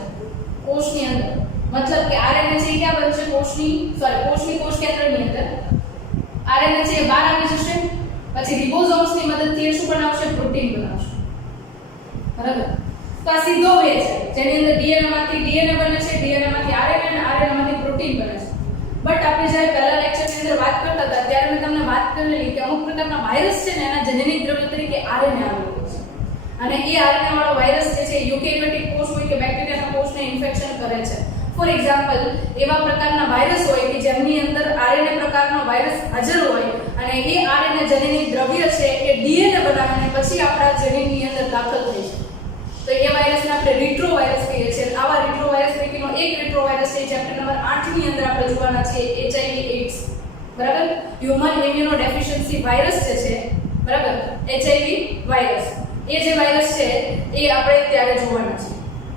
કોષની અંદર. મતલબ કે આરએનએ છે ક્યાં બનશે? કોષની કોષ કેન્દ્રની અંદર. આરએનએ છે એ બહાર આવી જશે પછી રિબોસોમ્સની મદદથી એ શું બનાવશે? પ્રોટીન બનાવશે. બરાબર. તો આ સીધો વે છે જેની અંદર ડીએનએ માંથી ડીએનએ બને છે, ડીએનએ માંથી આરએનએ અને આરએનએ માંથી પ્રોટીન બને છે. બટ આપણે જ્યારે પહેલા લેક્ચરની અંદર વાત કરતા હતા ત્યારે મેં તમને વાત કરેલી કે અમુક પ્રકારના વાયરસ છે ને એના જનનિક દ્રવ્ય તરીકે આરએનએ આવેલું છે. અને એ આરએનએ વાળો વાયરસ જે છે યુકેરિયોટિક કોષ હોય કે બેક્ટેરિયાના કોષને ઇન્ફેક્શન કરે છે. ફોર એક્ઝામ્પલ એવા પ્રકારના વાયરસ હોય કે જેમની અંદર આરએનએ પ્રકારનો વાયરસ હાજર હોય અને એ આરએનએ જનનિક દ્રવ્ય છે એ ડીએનએ બનાવીને પછી આપણા જનીનની અંદર દાખલ થઈ છે. તો એ વાયરસને આપણે રીટ્રોવાયરસ કહીએ છીએ. આવા રીટ્રોવાયરસ પૈકીનો એક રીટ્રોવાયરસ છે ચેપ્ટર નંબર 8 ની અંદર આપણે જોવાના છે એચઆઈવી એડ્સ. બરાબર. હ્યુમન ઇમ્યુનો ડેફિશિયન્સી વાયરસ જે છે બરાબર એચઆઈવી વાયરસ એ જે વાયરસ છે એ આપણે ત્યારે જોવાના છે.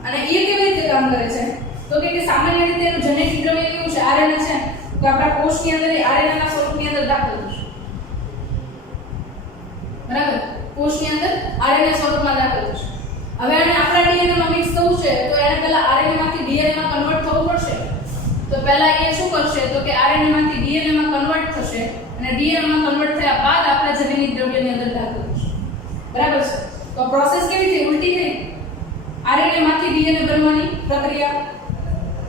અને એ કેવી રીતે કામ કરે છે તો કે સામાન્ય રીતે એનું જેનેટિક દ્રવ્ય કેવું છે? આરએનએ છે. તો આપણા કોષની અંદર એ આરએનએ ના સ્વરૂપની અંદર દાખલ થશે. બરાબર. કોષની અંદર આરએનએ સ્વરૂપમાં દાખલ થશે. હવે આને આપણા ડીએનએ માં મિક્સ થવું છે તો એને પહેલા આરએનએ માંથી ડીએનએ માં કન્વર્ટ થવું પડશે. તો પહેલા એ શું કરશે તો કે આરએનએ માંથી ડીએનએ માં કન્વર્ટ થશે અને ડીએનએ માં કન્વર્ટ થયા બાદ આપણા જનીનિક દ્રવ્યની અંદર દાખલ થશે. બરાબર છે. તો પ્રોસેસ કેવી થઈ? ઉલટી થઈ. આરએનએ માંથી ડીએનએ બનવાની પ્રક્રિયા.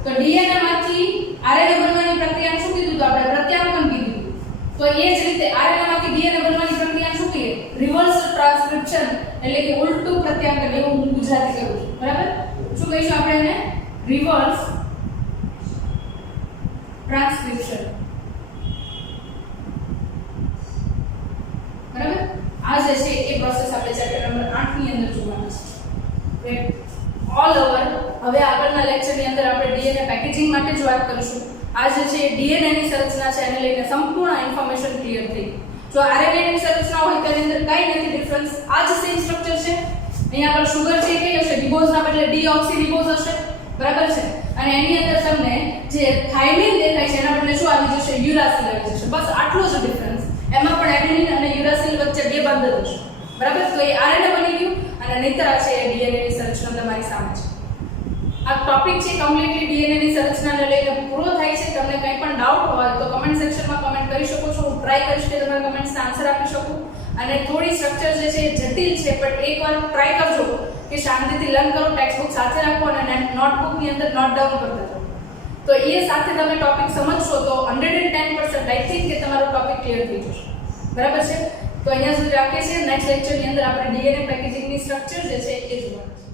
તો ડીએનએ માંથી આરએનએ બનવાની પ્રક્રિયા શું કીધું? તો આપણે પ્રત્યાંકન કીધું. તો એ જ રીતે આરએનએ માંથી ડીએનએ બનવાની પ્રક્રિયા શું કહીએ? રિવર્સ ટ્રાન્સક્રિપ્શન એટલે કે ઉલટું પ્રત્યાંકન, એવું હું ગુજરાતી કરું છું, બરાબર. શું કહીશું આપણે એને? રિવર્સ ટ્રાન્સક્રિપ્શન, બરાબર. આ જે છે એ પ્રોસેસ આપણે ચેપ્ટર નંબર 8 ની અંદર જોવાના છે. ઓલ ઓવર હવે આગળના લેક્ચરની અંદર આપણે ડીએનએ પેકેજિંગ માટે જ વાત કરીશું. આ જે છે ડીએનએ ની સંરચના છે એને લઈને સંપૂર્ણ ઇન્ફોર્મેશન ક્લિયર થઈ. જો આરએનએ ની સંરચના હોય તો એની અંદર કાઈ નથી ડિફરન્સ, આ જ સેમ સ્ટ્રક્ચર છે. અહીંયા આગળ સુગર છે કઈ હશે? રિબોઝ ના બદલે ડીઓક્સી રિબોઝ હશે, બરાબર છે. અને એની અંદર તમને જે થાઇમિન દેખાય છે એના બદલે શું આવી જશે? યુરાસિલ આવી જશે. બસ આટલો જ ડિફરન્સ. એમાં પણ એડેનિન અને યુરાસિલ વચ્ચે બે બંધ હશે, બરાબર. તો એ આરએનએ બની ગયું અને નહીતર આ છે એ ડીએનએ ની સંરચના તમારી સામે છે. આ ટોપિક છે કમ્પ્લીટલી ડીએનએ ની સંરચનાને લઈને પૂરો થાય છે. તમને કંઈ પણ ડાઉટ હોય તો કમેન્ટ સેક્શનમાં કમેન્ટ કરી શકો છો. હું ટ્રાય કરીશ કે તમારા કમેન્ટ્સના આન્સર આપી શકું. અને થોડી સ્ટ્રક્ચર જે છે એ જટિલ છે, પણ એકવાર ટ્રાય કરજો કે શાંતિથી લર્ન કરો, ટેક્સ્ટ બુક સાથે રાખો અને નોટબુકની અંદર નોટ ડાઉન કરતા જાઓ. તો એ સાથે તમે ટોપિક સમજશો તો 110% આઈ થિંક કે તમારો ટોપિક ક્લિયર થઈ જશે, બરાબર છે. તો અહીંયા સુધી રાખીએ છીએ. નેક્સ્ટ લેક્ચરની અંદર આપણે ડીએનએ પેકેજિંગની સ્ટ્રક્ચર જે છે એ જોવાનું છે.